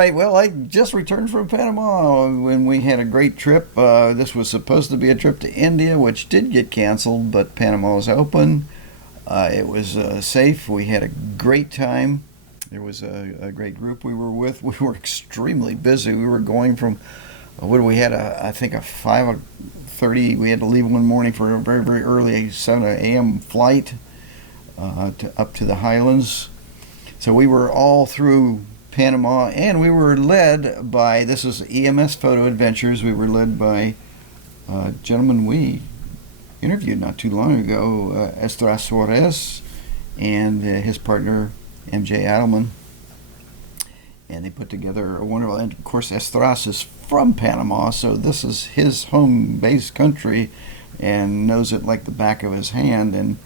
right. Well, I just returned from Panama when we had a great trip. This was supposed to be a trip to India, which did get canceled, but Panama was open. It was safe. We had a great time. There was a great group we were with. We were extremely busy. We were going from, what we had, I think a 5:30. We had to leave one morning for a very, very early 7 a.m. flight up to the highlands. So we were all through Panama, and we were led by, this is EMS Photo Adventures, we were led by a gentleman we interviewed not too long ago, Essdras Suarez, and his partner, MJ Adelman. And they put together a wonderful, and of course Essdras is from Panama, so this is his home base country and knows it like the back of his hand. And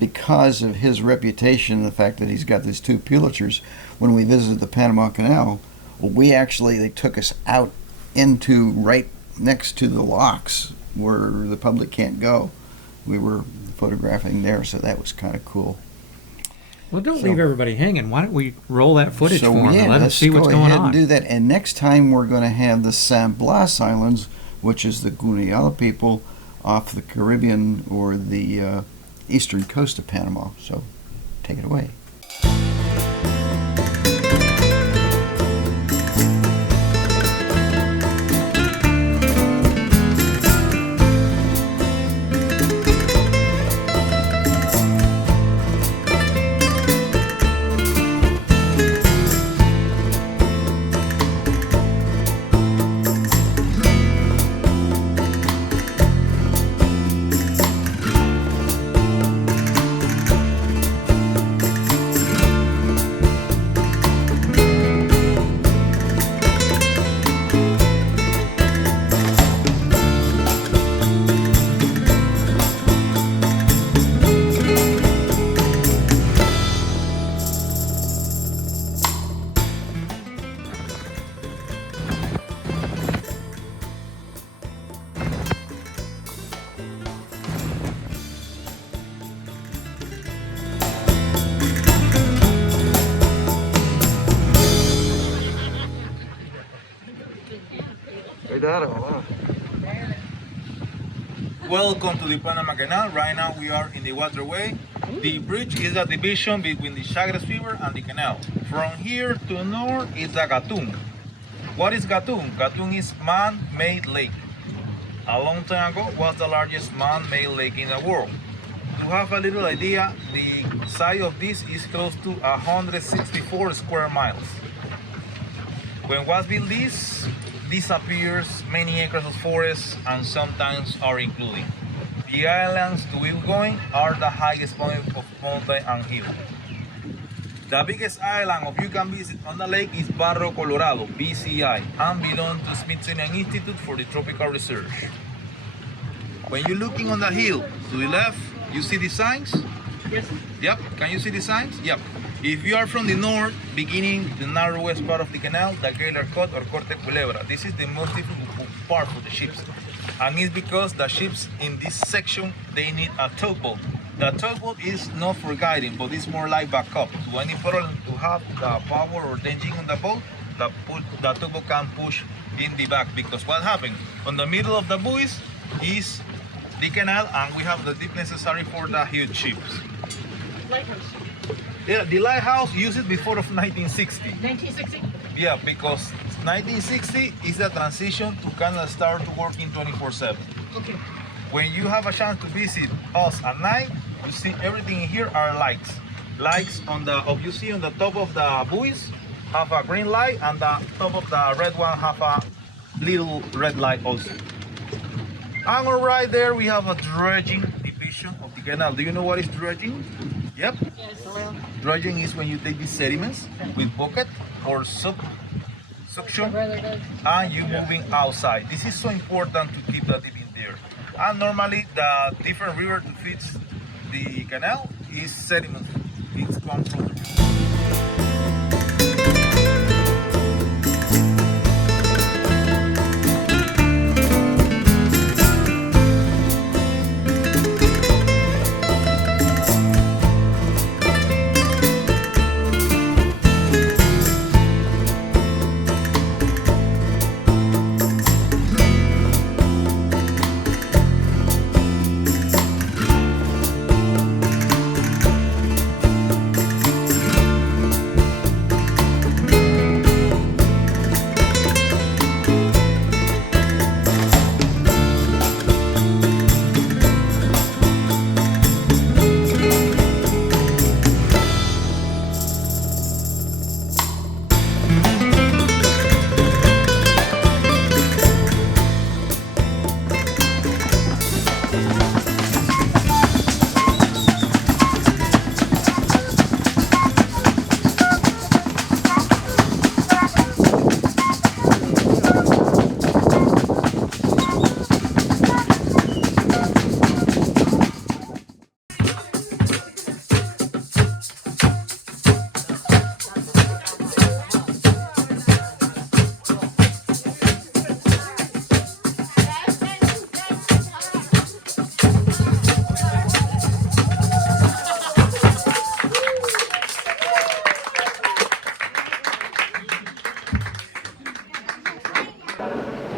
because of his reputation, the fact that he's got these 2 Pulitzers, when we visited the Panama Canal, they took us out into right next to the locks where the public can't go. We were photographing there, so that was kind of cool. Well, don't leave everybody hanging. Why don't we roll that footage for them and let them see what's going on? Let's go ahead and do that. And next time we're going to have the San Blas Islands, which is the Guna Yala people off the Caribbean or the eastern coast of Panama. So take it away. Welcome to the Panama Canal. Right now we are in the waterway. The bridge is a division between the Essdras River and the canal. From here to north is the Gatun. What is Gatun? Gatun is man-made lake. A long time ago was the largest man-made lake in the world. To have a little idea, the size of this is close to 164 square miles. When was built this disappears many acres of forest and sometimes are included. The islands to be going are the highest point of mountain and hill. The biggest island of you can visit on the lake is Barro Colorado, BCI, and belongs to Smithsonian Institute for the Tropical Research. When you're looking on the hill to the left, you see the signs? Yes. Yep, can you see the signs? Yep. If you are from the north, beginning the narrowest part of the canal, the Gaylor Cut or Corte Culebra, this is the most difficult part for the ships. And it's because the ships in this section, they need a tugboat. The tugboat is not for guiding, but it's more like backup. To any problem to have the power or the engine on the boat, the tugboat can push in the back. Because what happened? On the middle of the buoys is the canal, and we have the depth necessary for the huge ships. Lighthouse. Yeah, the lighthouse used it before of 1960. 1960? Yeah, because 1960 is the transition to Canada start to work in 24/7. Okay. When you have a chance to visit us at night, you see everything in here are lights. Lights on the, you see on the top of the buoys have a green light, and the top of the red one have a little red light also. And right there we have a dredging division of the canal. Do you know what is dredging? Yep. Yes. Dredging is when you take these sediments with bucket or suction and you moving outside. This is so important to keep that deep in there. And normally the different river to feed the canal is sediment. It's comes from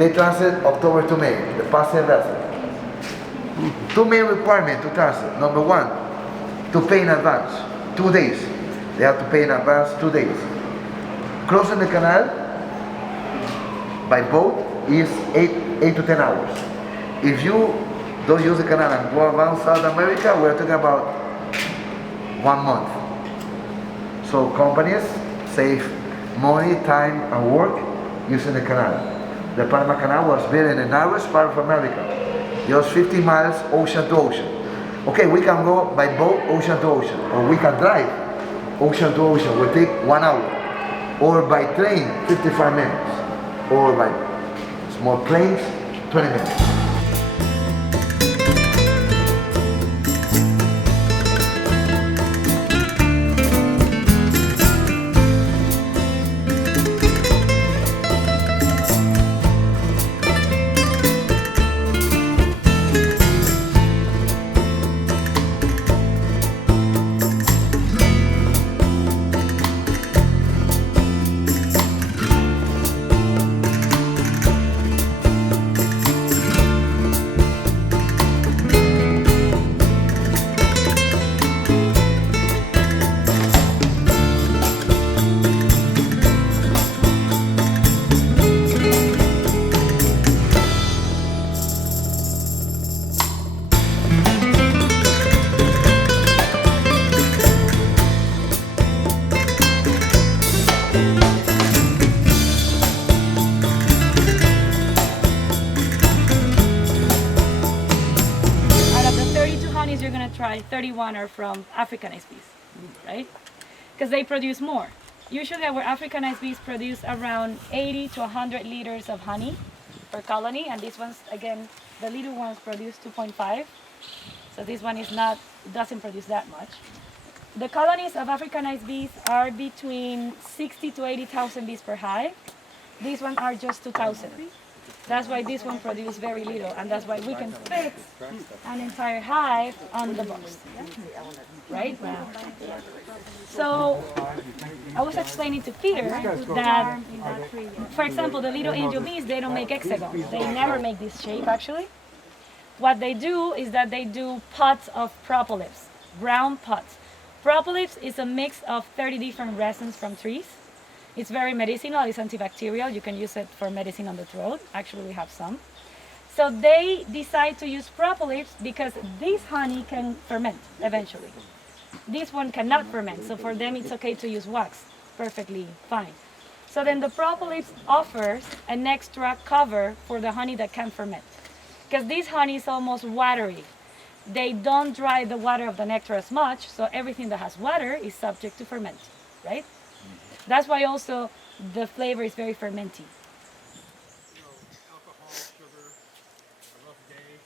They transit October to May, the passenger vessel. Two main requirements to transit. Number one, to pay in advance, 2 days. They have to pay in advance 2 days. Crossing the canal by boat is 8 to 10 hours. If you don't use the canal and go around South America, we're talking about 1 month. So companies save money, time, and work using the canal. The Panama Canal was built in the narrowest part of America, just 50 miles ocean to ocean. Okay, we can go by boat ocean to ocean, or we can drive ocean to ocean. Will take 1 hour, or by train 55 minutes, or by small planes 20 minutes. You're going to try 31 are from Africanized bees, right? Because they produce more. Usually our Africanized bees produce around 80 to 100 liters of honey per colony, and these ones, again, the little ones produce 2.5. So this one doesn't produce that much. The colonies of Africanized bees are between 60 to 80,000 bees per hive. These ones are just 2,000. That's why this one produces very little, and that's why we can fit an entire hive on the box, right? Wow. So I was explaining to Peter that, for example, the little angel bees, they don't make hexagons. They never make this shape, actually. What they do is that they do pods of propolis, brown pods. Propolis is a mix of 30 different resins from trees. It's very medicinal, it's antibacterial. You can use it for medicine on the throat. Actually, we have some. So they decide to use propolis because this honey can ferment eventually. This one cannot ferment, so for them it's okay to use wax. Perfectly fine. So then the propolis offers an extra cover for the honey that can ferment. Because this honey is almost watery. They don't dry the water of the nectar as much, so everything that has water is subject to ferment, right? That's why also the flavor is very fermenty. Alcohol, sugar, a rough day.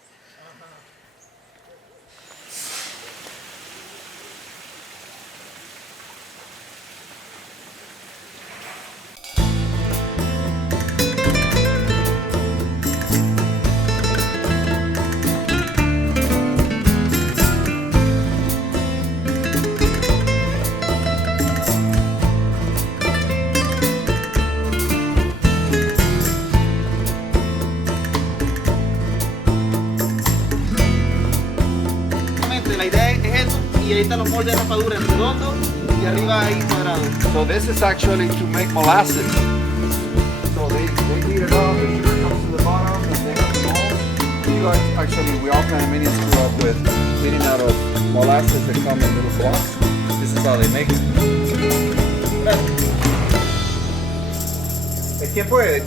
La idea es eso, y ahí están los moldes de rapadura en redondo y arriba ahí cuadrado. So this is actually to make molasses. So they heat it up, the sugar comes to the bottom, and they have the mold. You guys, actually, we all Panamanians grew up with eating out of molasses that come in little blocks. This is how they make it. Es tiempo de